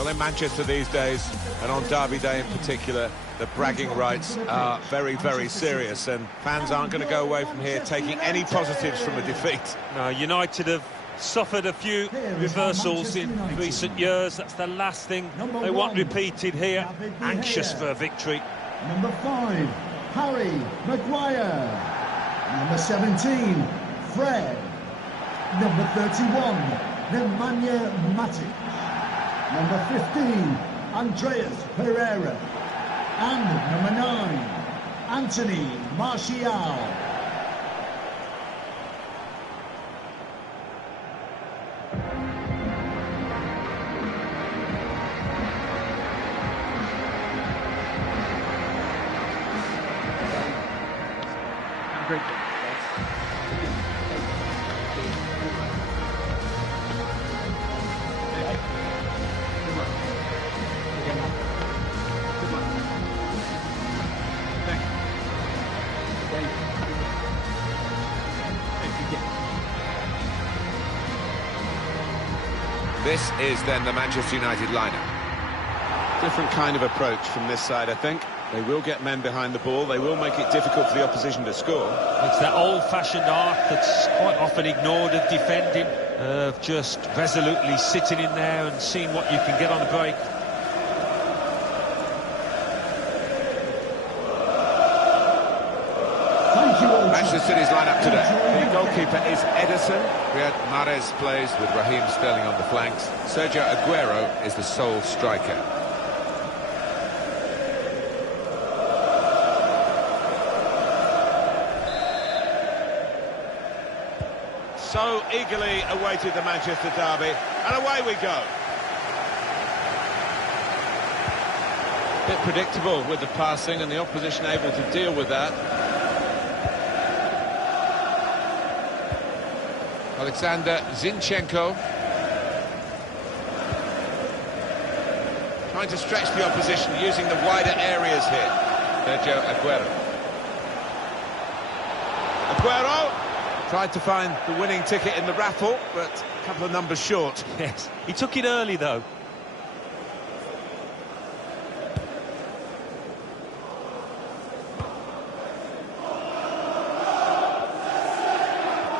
Well, in Manchester these days, and on Derby Day in particular, the bragging rights are very, very serious, and fans aren't going to go away from here taking any positives from a defeat. No, United have suffered a few reversals in recent years. That's the last thing they want repeated here. Anxious for a victory. Number 5, Harry Maguire. Number 17, Fred. Number 31, Nemanja Matic. Number 15, Andreas Pereira. And number 9, Anthony Martial. Great. This is then the Manchester United lineup. Different kind of approach from this side, I think. They will get men behind the ball. They will make it difficult for the opposition to score. It's that old-fashioned art that's quite often ignored of defending, of just resolutely sitting in there and seeing what you can get on a break. Manchester City's lineup today. The goalkeeper is Ederson. Riyad Mahrez plays with Raheem Sterling on the flanks. Sergio Aguero is the sole striker. So eagerly awaited the Manchester derby, and away we go. Bit predictable with the passing, and the opposition able to deal with that. Alexander Zinchenko trying to stretch the opposition using the wider areas here. Sergio Aguero. Aguero tried to find the winning ticket in the raffle, but a couple of numbers short. Yes, he took it early though.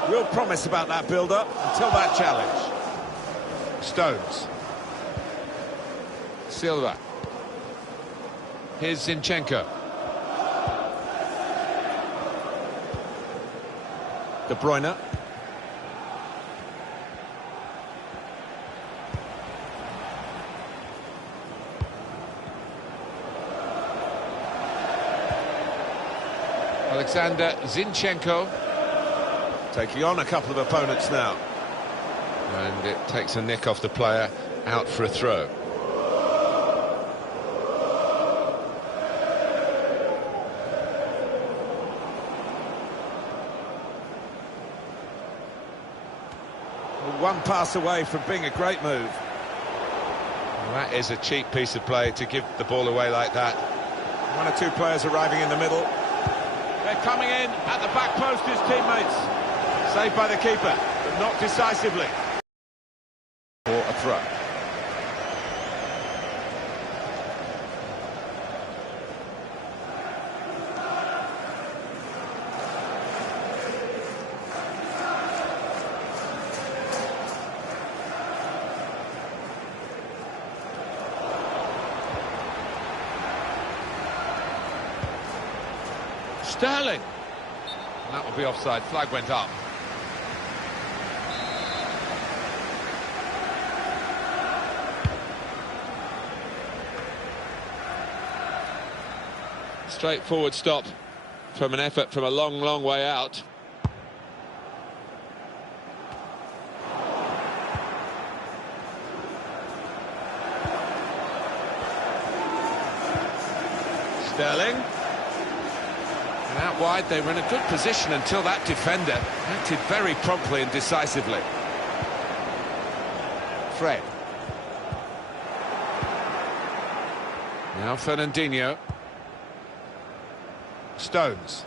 Real promise about that build-up until that challenge. Stones. Silva. Here's Zinchenko. De Bruyne. Alexander Zinchenko. Taking on a couple of opponents now. And it takes a nick off the player, out for a throw. One pass away from being a great move. Well, that is a cheap piece of play to give the ball away like that. One or two players arriving in the middle. They're coming in at the back post, his teammates. Saved by the keeper, but not decisively. For a throw. Sterling. And that will be offside. Flag went up. Straightforward stop from an effort from a long, long way out. Sterling. And out wide, they were in a good position until that defender acted very promptly and decisively. Fred. Now Fernandinho. Stones.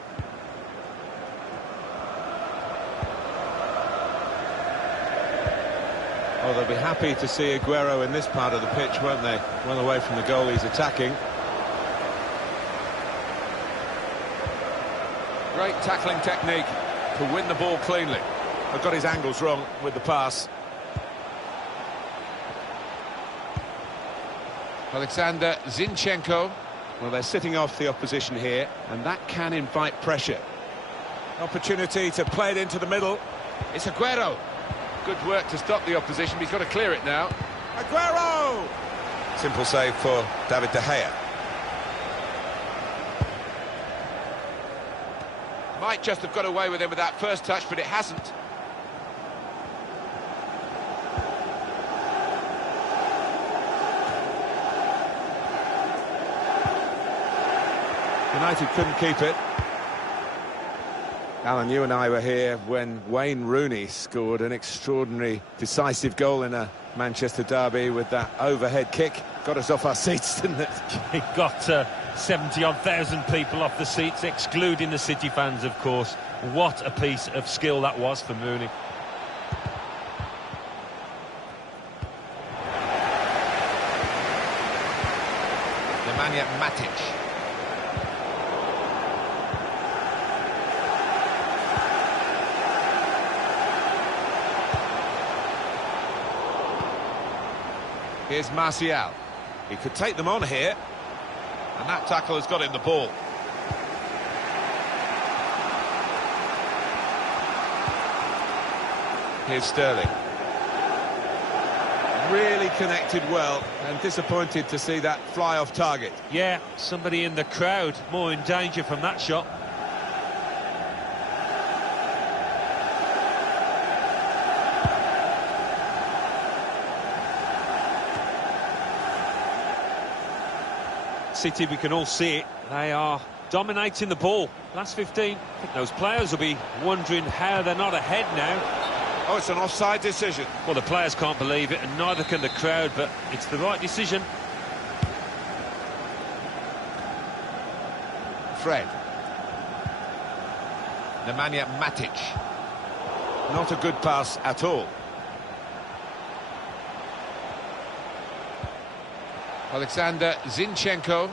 Oh, they'll be happy to see Aguero in this part of the pitch, won't they? Well away from the goal he's attacking. Great tackling technique to win the ball cleanly. I've got his angles wrong with the pass. Alexander Zinchenko. Well, they're sitting off the opposition here, and that can invite pressure. Opportunity to play it into the middle. It's Aguero. Good work to stop the opposition, but he's got to clear it now. Aguero! Simple save for David De Gea. Might just have got away with him with that first touch, but it hasn't. United couldn't keep it. Alan, you and I were here when Wayne Rooney scored an extraordinary decisive goal in a Manchester derby with that overhead kick. Got us off our seats, didn't it? It got 70-odd thousand people off the seats, excluding the City fans, of course. What a piece of skill that was from Rooney. Nemanja Matic. Here's Martial. He could take them on here. And that tackle has got him the ball. Here's Sterling. Really connected well, and disappointed to see that fly off target. Yeah, somebody in the crowd more in danger from that shot. City, we can all see it, they are dominating the ball. Last 15, I think those players will be wondering how they're not ahead now. Oh, it's an offside decision. Well, the players can't believe it, and neither can the crowd, but it's the right decision. Fred. Nemanja Matic. Not a good pass at all. Alexander Zinchenko.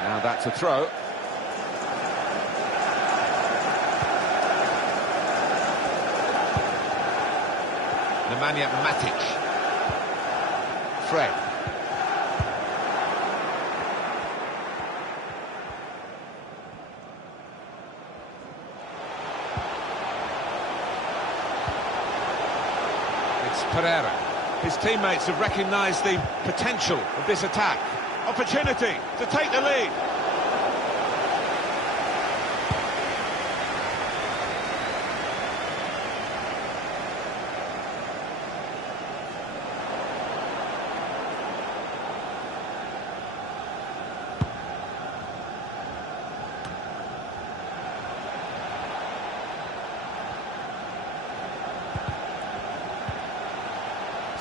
Now that's a throw. Nemanja Matic. Fred. It's Pereira. His teammates have recognised the potential of this attack. Opportunity to take the lead.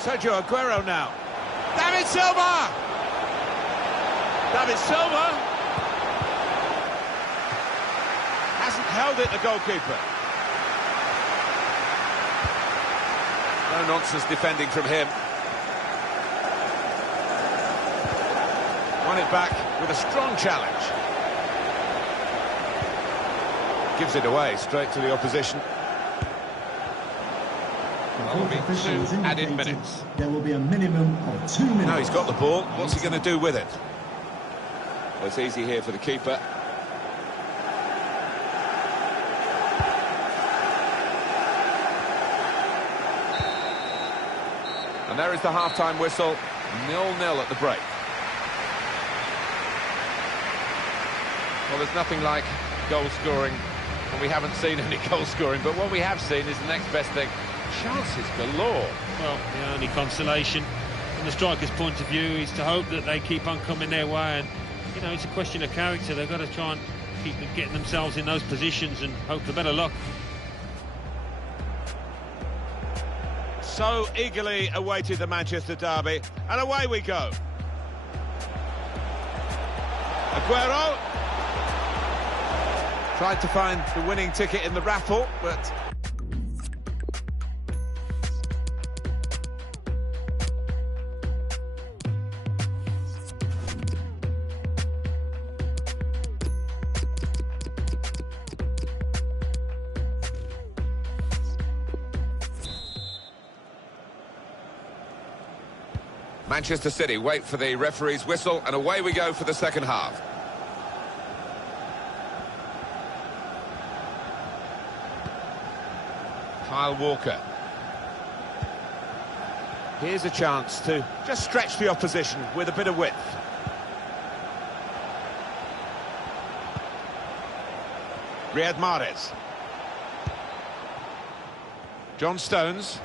Sergio Aguero now. David Silva! David Silva hasn't held it, the goalkeeper. No nonsense defending from him. Won it back with a strong challenge. Gives it away straight to the opposition. Will be 2 added minutes. There will be a minimum of 2 minutes. Now he's got the ball. What's he going to do with it? Well, it's easy here for the keeper. And there is the half-time whistle. 0-0 at the break. Well, there's nothing like goal scoring, and we haven't seen any goal scoring, but what we have seen is the next best thing. Chances galore. Well, the only consolation from the striker's point of view is to hope that they keep on coming their way, and you know, it's a question of character. They've got to try and keep getting themselves in those positions and hope for better luck. So eagerly awaited the Manchester derby, and away we go. Aguero tried to find the winning ticket in the raffle, but Manchester City wait for the referee's whistle, and away we go for the second half. Kyle Walker. Here's a chance to just stretch the opposition with a bit of width. Riyad Mahrez. John Stones.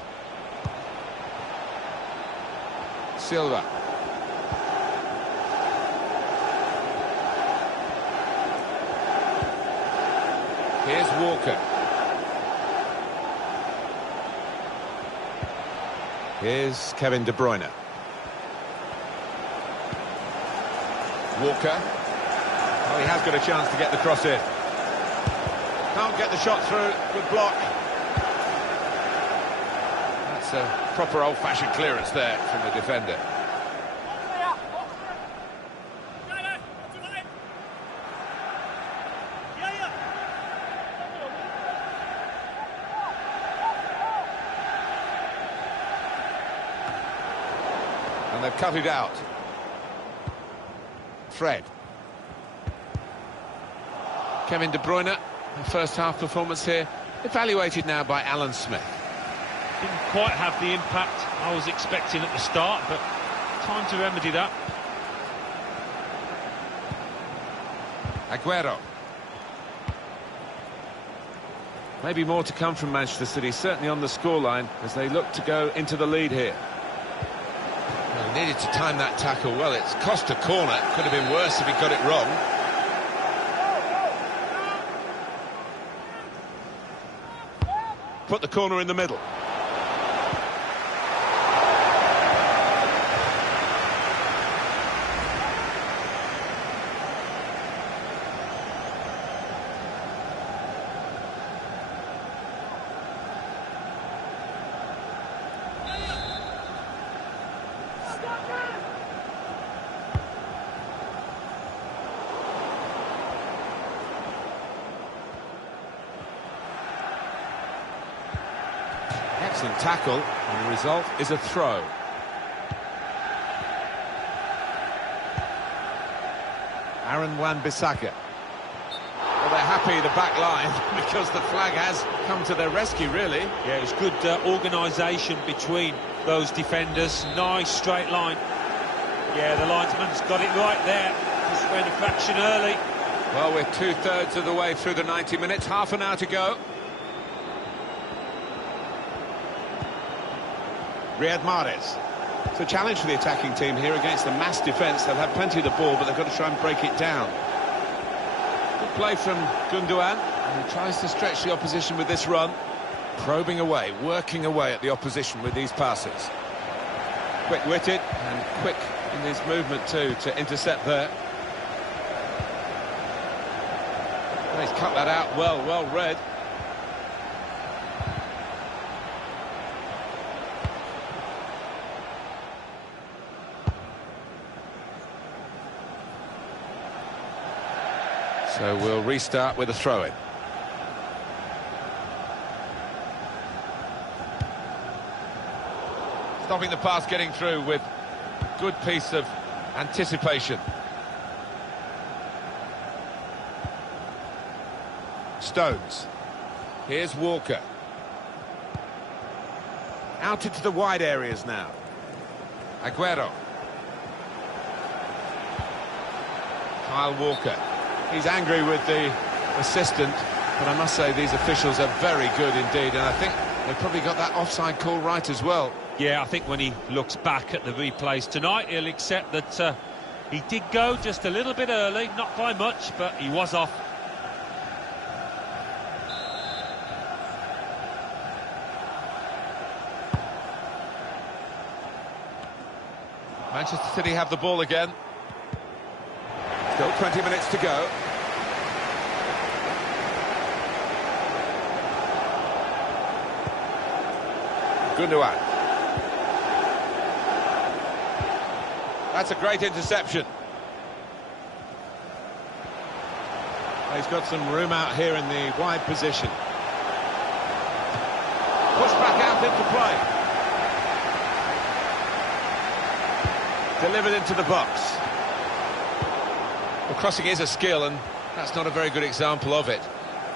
Silva. Here's Walker. Here's Kevin De Bruyne. Walker. Oh, he has got a chance to get the cross in. Can't get the shot through. Good block. That's a proper old-fashioned clearance there from the defender. And they've cut it out. Fred. Kevin De Bruyne, the first half performance here, evaluated now by Alan Smith. Didn't quite have the impact I was expecting at the start, but time to remedy that. Aguero. Maybe more to come from Manchester City, certainly on the scoreline, as they look to go into the lead here. Well, he needed to time that tackle well. It's cost a corner. Could have been worse if he got it wrong. Put the corner in the middle. Excellent tackle, and the result is a throw. Aaron Wan-Bissaka. Well, they're happy, the back line, because the flag has come to their rescue, really. Yeah, it's good organisation between those defenders. Nice straight line. Yeah, the linesman's got it right there. Just went a fraction early. Well, we're two-thirds of the way through the 90 minutes, half an hour to go. Riyad Mahrez. It's a challenge for the attacking team here against the mass defence. They'll have plenty of the ball, but they've got to try and break it down. Good play from Gundogan, and he tries to stretch the opposition with this run. Probing away, working away at the opposition with these passes. Quick-witted and quick in his movement too to intercept there. And he's cut that out well read. So we'll restart with a throw-in. Stopping the pass getting through with a good piece of anticipation. Stones. Here's Walker. Out into the wide areas now. Aguero. Kyle Walker. He's angry with the assistant, but I must say these officials are very good indeed, and I think they've probably got that offside call right as well. Yeah, I think when he looks back at the replays tonight, he'll accept that he did go just a little bit early, not by much, but he was off. Manchester City have the ball again. Still 20 minutes to go. Gundogan. That's a great interception. He's got some room out here in the wide position. Pushed back out into play. Delivered into the box. Well, crossing is a skill, and that's not a very good example of it.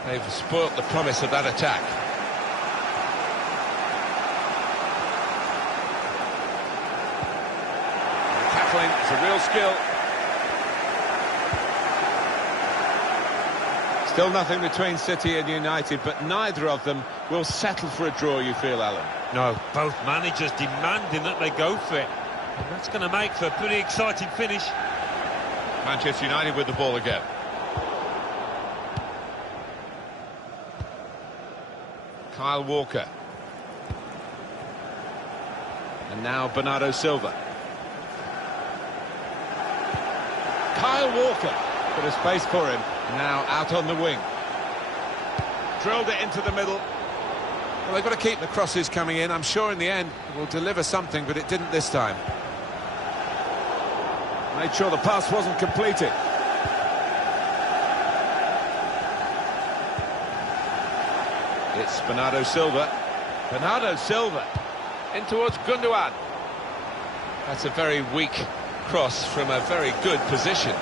They've spoilt the promise of that attack. Tackling is a real skill. Still nothing between City and United, but neither of them will settle for a draw, you feel, Alan? No, both managers demanding that they go for it. And that's going to make for a pretty exciting finish. Manchester United with the ball again. Kyle Walker. And now Bernardo Silva. Kyle Walker. Bit of space for him. Now out on the wing. Drilled it into the middle. Well, they've got to keep the crosses coming in. I'm sure in the end it will deliver something, but it didn't this time. Made sure the pass wasn't completed. It's Bernardo Silva. Bernardo Silva in towards Gundogan. That's a very weak cross from a very good position.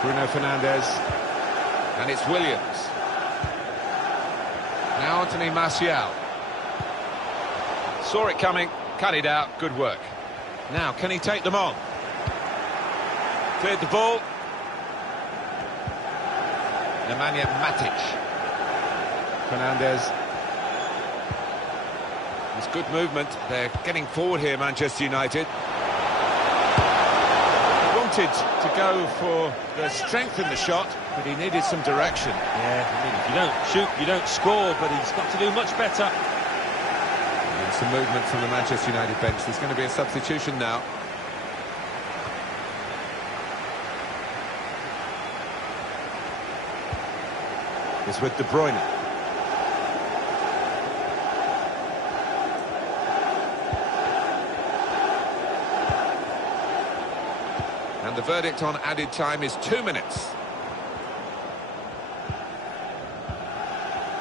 Bruno Fernandes. And it's Williams. Now Anthony Martial. Saw it coming, cut it out, good work. Now, can he take them on? Cleared the ball. Nemanja Matic. Fernandes. It's good movement. They're getting forward here, Manchester United. Wanted to go for the strength in the shot, but he needed some direction. Yeah, I mean, if you don't shoot, you don't score, but he's got to do much better. And some movement from the Manchester United bench. There's going to be a substitution now. It's with De Bruyne. And the verdict on added time is 2 minutes.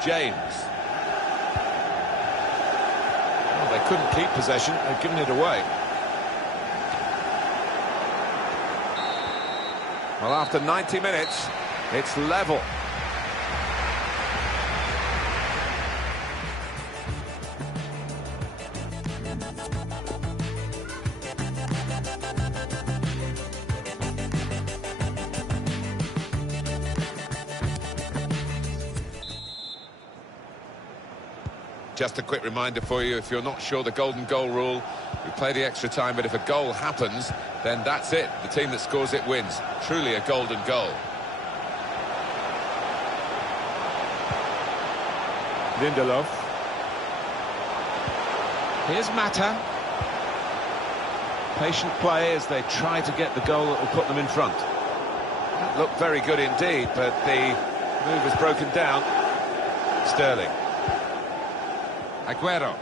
James. Well, they couldn't keep possession, they've given it away. Well, after 90 minutes, it's level. Just a quick reminder for you, if you're not sure, the golden goal rule, we play the extra time, but if a goal happens, then that's it. The team that scores it wins. Truly a golden goal. Lindelof. Here's Mata. Patient play as they try to get the goal that will put them in front. That looked very good indeed, but the move has broken down. Sterling. Aguero.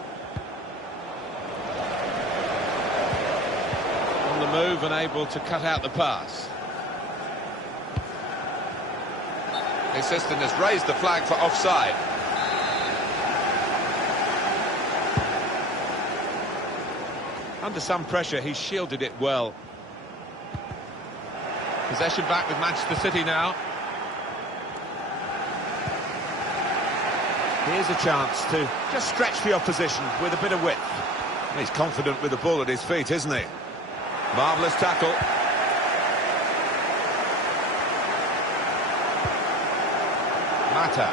On the move and able to cut out the pass. The assistant has raised the flag for offside. Under some pressure, he shielded it well. Possession back with Manchester City now. Here's a chance to just stretch the opposition with a bit of width. He's confident with the ball at his feet, isn't he? Marvellous tackle. Mata.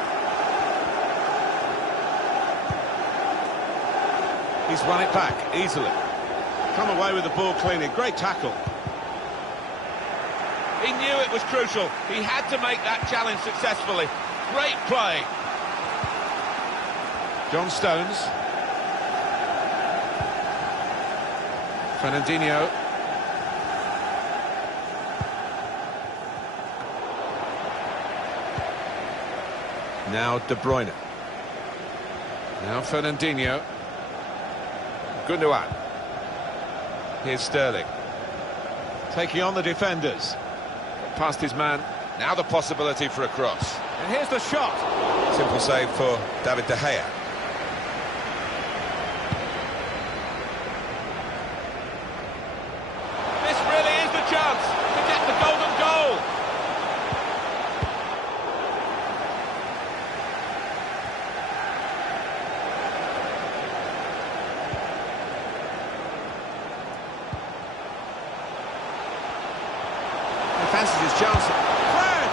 He's won it back easily. Come away with the ball cleanly. Great tackle. He knew it was crucial. He had to make that challenge successfully. Great play. John Stones. Fernandinho. Now De Bruyne. Now Fernandinho. Gundogan. Here's Sterling. Taking on the defenders. Past his man. Now the possibility for a cross. And here's the shot. Simple save for David De Gea. fancies his chance. Fred!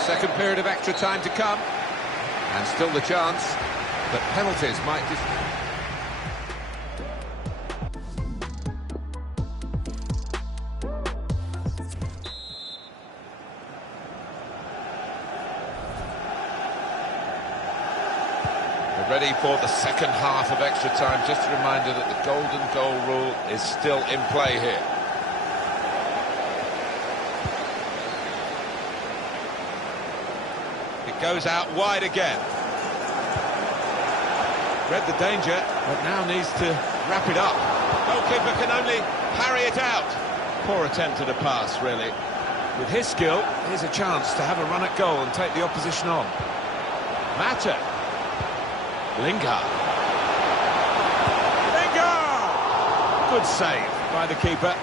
Second period of extra time to come. And still the chance that penalties might... We're ready for the second half of extra time. Just a reminder that the golden goal rule is still in play here. Goes out wide again. Read the danger, but now needs to wrap it up. Goalkeeper can only parry it out. Poor attempt at a pass, really. With his skill, here's a chance to have a run at goal and take the opposition on. Mata. Lingard. Lingard! Good save by the keeper.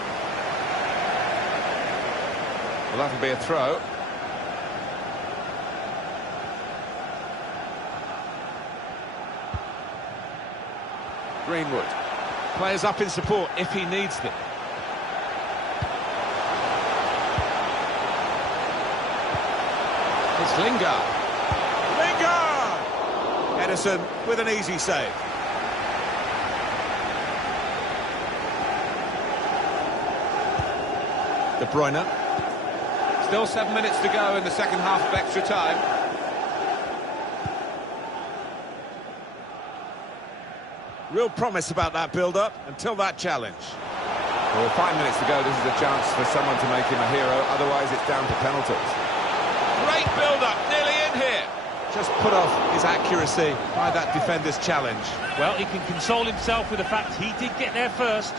Well, that'll be a throw. Greenwood. Players up in support if he needs them. It's Lingard. Lingard! Ederson with an easy save. De Bruyne. Still 7 minutes to go in the second half of extra time. Real promise about that build-up until that challenge. Well, 5 minutes to go, this is a chance for someone to make him a hero, otherwise it's down to penalties. Great build-up, nearly in here. Just put off his accuracy by that defender's challenge. Well, he can console himself with the fact he did get there first.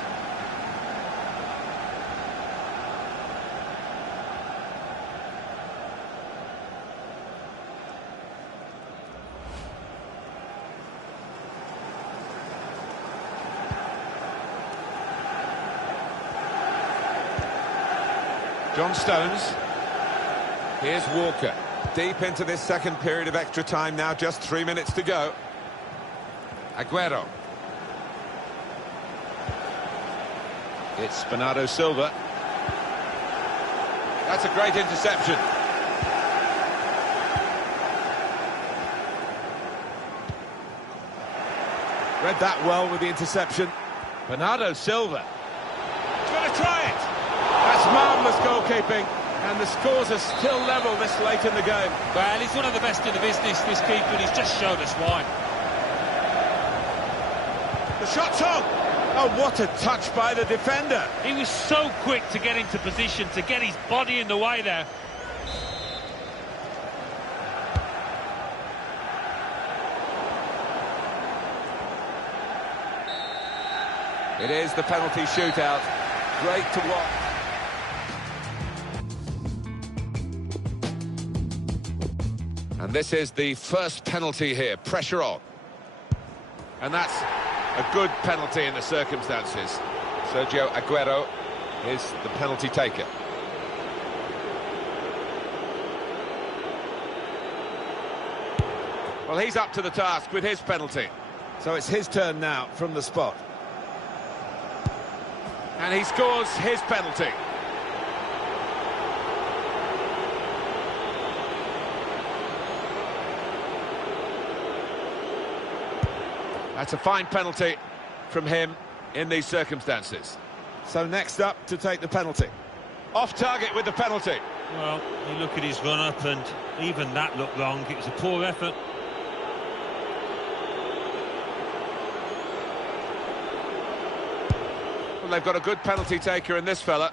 John Stones. Here's Walker. Deep into this second period of extra time now, just 3 minutes to go. Aguero. It's Bernardo Silva. That's a great interception. Read that well with the interception. Bernardo Silva. He's going to try it. That's marvellous goalkeeping, and the scores are still level this late in the game. Well, he's one of the best in the business, this keeper, and he's just showed us why. The shot's on! Oh, what a touch by the defender! He was so quick to get into position, to get his body in the way there. It is the penalty shootout. Great to watch. And this is the first penalty here, pressure on. And that's a good penalty in the circumstances. Sergio Aguero is the penalty taker. Well, he's up to the task with his penalty. So it's his turn now from the spot. And he scores his penalty. That's a fine penalty from him in these circumstances. So next up to take the penalty. Off target with the penalty. Well, you look at his run-up and even that looked wrong. It was a poor effort. Well, they've got a good penalty taker in this fella.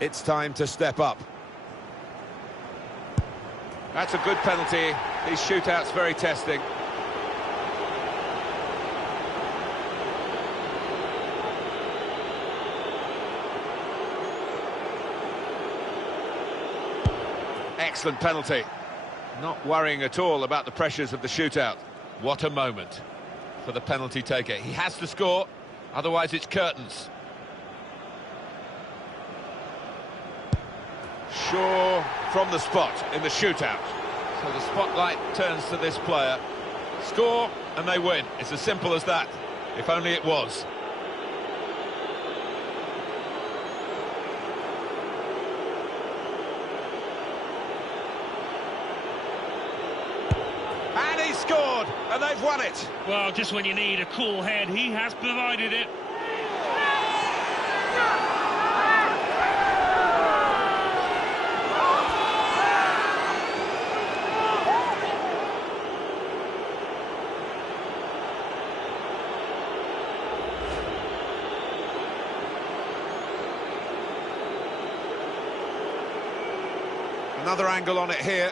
It's time to step up. That's a good penalty. These shootouts very testing. Excellent penalty. Not worrying at all about the pressures of the shootout. What a moment for the penalty taker. He has to score, otherwise it's curtains. Shaw from the spot in the shootout. So the spotlight turns to this player. Score and they win. It's as simple as that. If only it was. scored, and they've won it. Well, just when you need a cool head, he has provided it. Another angle on it here.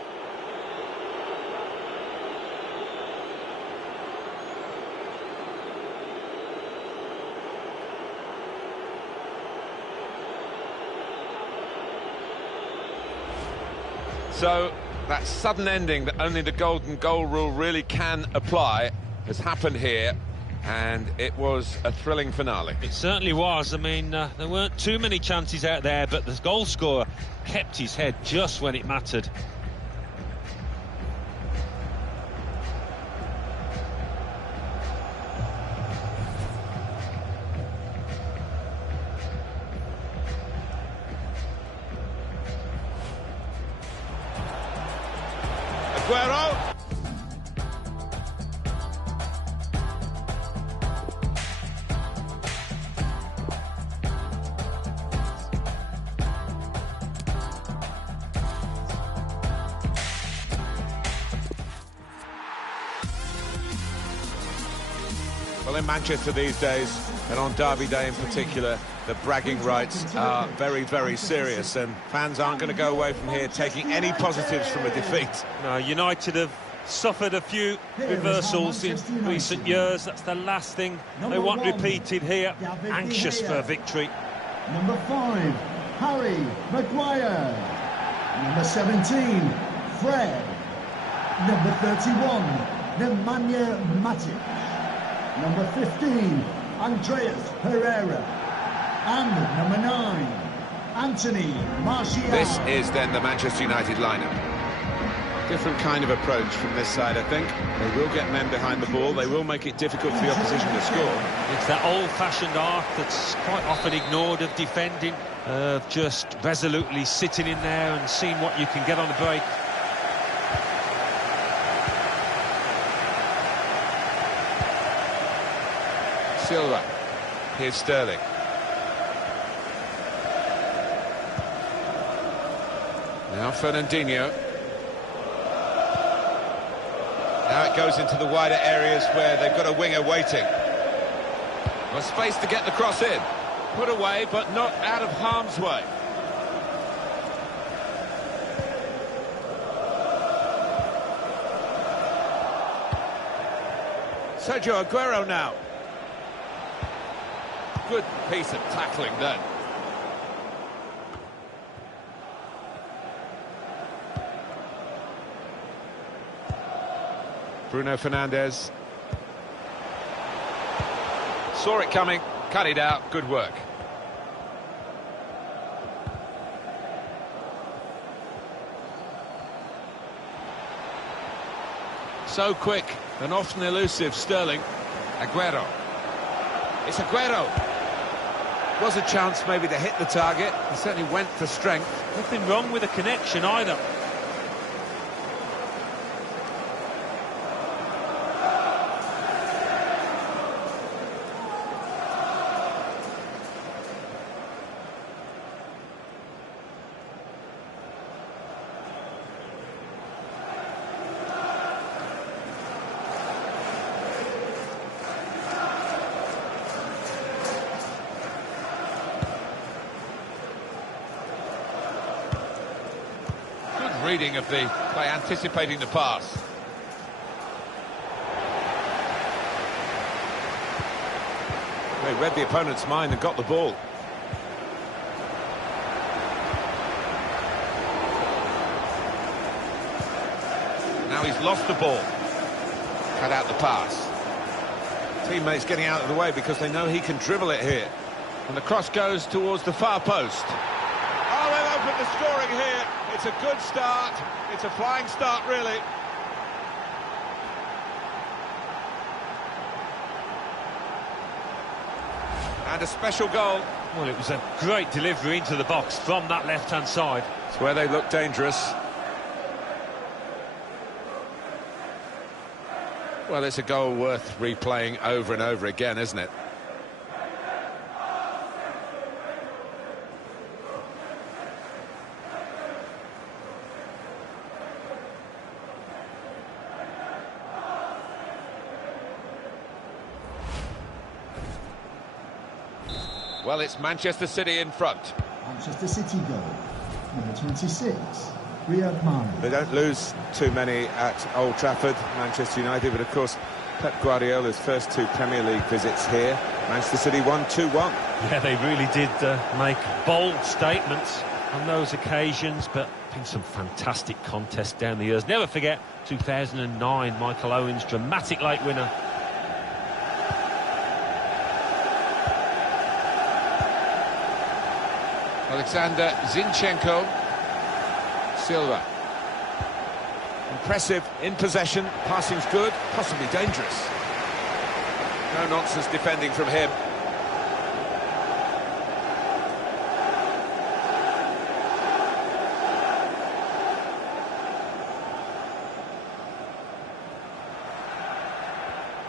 So, that sudden ending that only the golden goal rule really can apply has happened here, and it was a thrilling finale. It certainly was. I mean, there weren't too many chances out there, but the goal scorer kept his head just when it mattered. Aguero. Well, in Manchester these days, and on Derby Day in particular, the bragging rights are very, very serious, and fans aren't going to go away from here taking any positives from a defeat. No, United have suffered a few reversals in recent years. That's the last thing they want repeated here. Anxious for a victory. Number 5, Harry Maguire. Number 17, Fred. Number 31, Nemanja Matic. Number 15, Andreas Pereira. And number 9, Anthony Martial. This is then the Manchester United lineup. Different kind of approach from this side, I think. They will get men behind the ball, they will make it difficult for the opposition to score. It's that old-fashioned art that's quite often ignored of defending, of just resolutely sitting in there and seeing what you can get on the break. Silva. Here's Sterling. Now Fernandinho. Now it goes into the wider areas where they've got a winger waiting. Well, space to get the cross in. Put away, but not out of harm's way. Sergio Aguero now. Good piece of tackling then. Bruno Fernandes. Saw it coming, cut it out, good work. So quick and often elusive, Sterling. Aguero. It's Aguero. Was a chance maybe to hit the target. He certainly went for strength. Nothing wrong with the connection either. Reading of the play, anticipating the pass. They read the opponent's mind and got the ball. Now he's lost the ball. Cut out the pass. Teammates getting out of the way because they know he can dribble it here. And the cross goes towards the far post. Oh, they've opened the scoring here. It's a good start. It's a flying start, really. And a special goal. Well, it was a great delivery into the box from that left-hand side. It's where they look dangerous. Well, it's a goal worth replaying over and over again, isn't it? Well, it's Manchester City in front. Manchester City goal. Number 26, Riyad Mahrez. They don't lose too many at Old Trafford, Manchester United, but of course Pep Guardiola's first 2 Premier League visits here. Manchester City won 2-1. Yeah, they really did make bold statements on those occasions, but been some fantastic contests down the years. Never forget 2009, Michael Owen's dramatic late winner. Alexander Zinchenko. Silva. Impressive in possession, passing's good, possibly dangerous. No nonsense defending from him.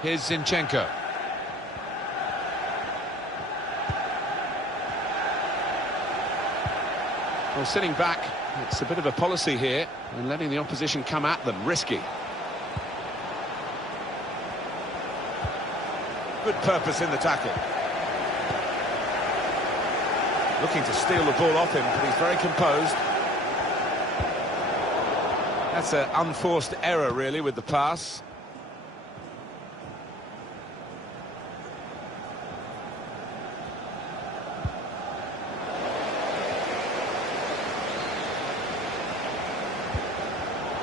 Here's Zinchenko. Well, sitting back, it's a bit of a policy here, and letting the opposition come at them, risky. Good purpose in the tackle. Looking to steal the ball off him, but he's very composed. That's an unforced error, really, with the pass.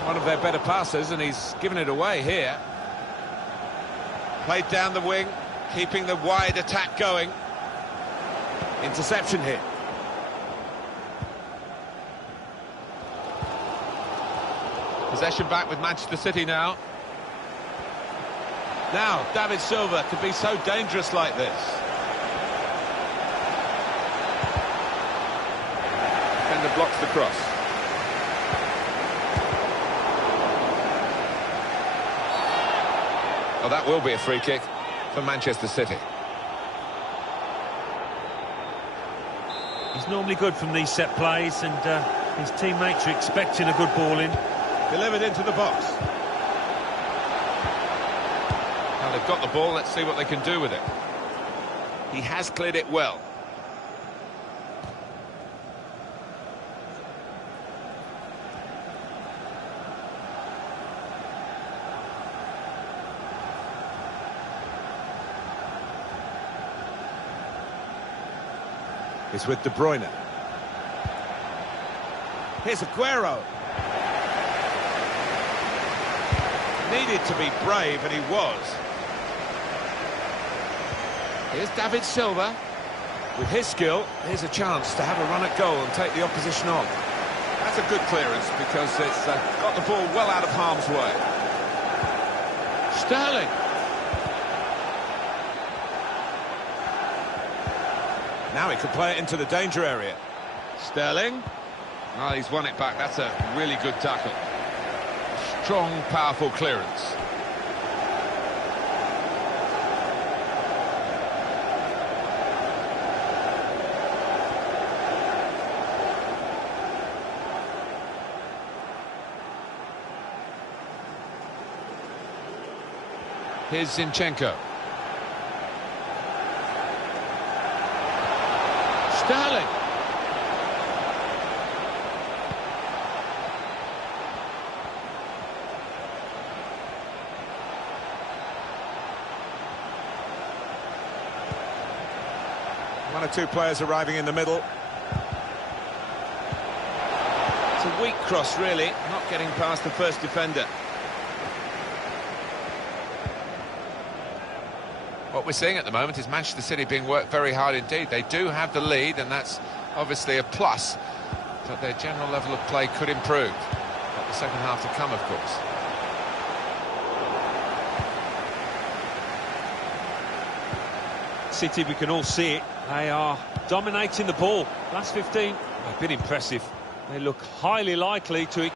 One of their better passes, and he's given it away here. Played down the wing, keeping the wide attack going. Interception here. Possession back with Manchester City now. Now, David Silva to be so dangerous like this. Defender blocks the cross. Oh, that will be a free kick for Manchester City. He's normally good from these set plays, and his teammates are expecting a good ball in. Delivered into the box. Now they've got the ball, let's see what they can do with it. He has cleared it well. It's with De Bruyne. Here's Aguero. Needed to be brave, and he was. Here's David Silva. With his skill, here's a chance to have a run at goal and take the opposition on. That's a good clearance, because it's got the ball well out of harm's way. Sterling. Now he could play it into the danger area. Sterling. Oh, he's won it back. That's a really good tackle. Strong, powerful clearance. Here's Zinchenko. Sterling. One or two players arriving in the middle. It's a weak cross, really, not getting past the first defender. What we're seeing at the moment is Manchester City being worked very hard indeed. They do have the lead, and that's obviously a plus, but their general level of play could improve. Got the second half to come, of course. City, we can all see it. They are dominating the ball. Last 15, they've been impressive. They look highly likely to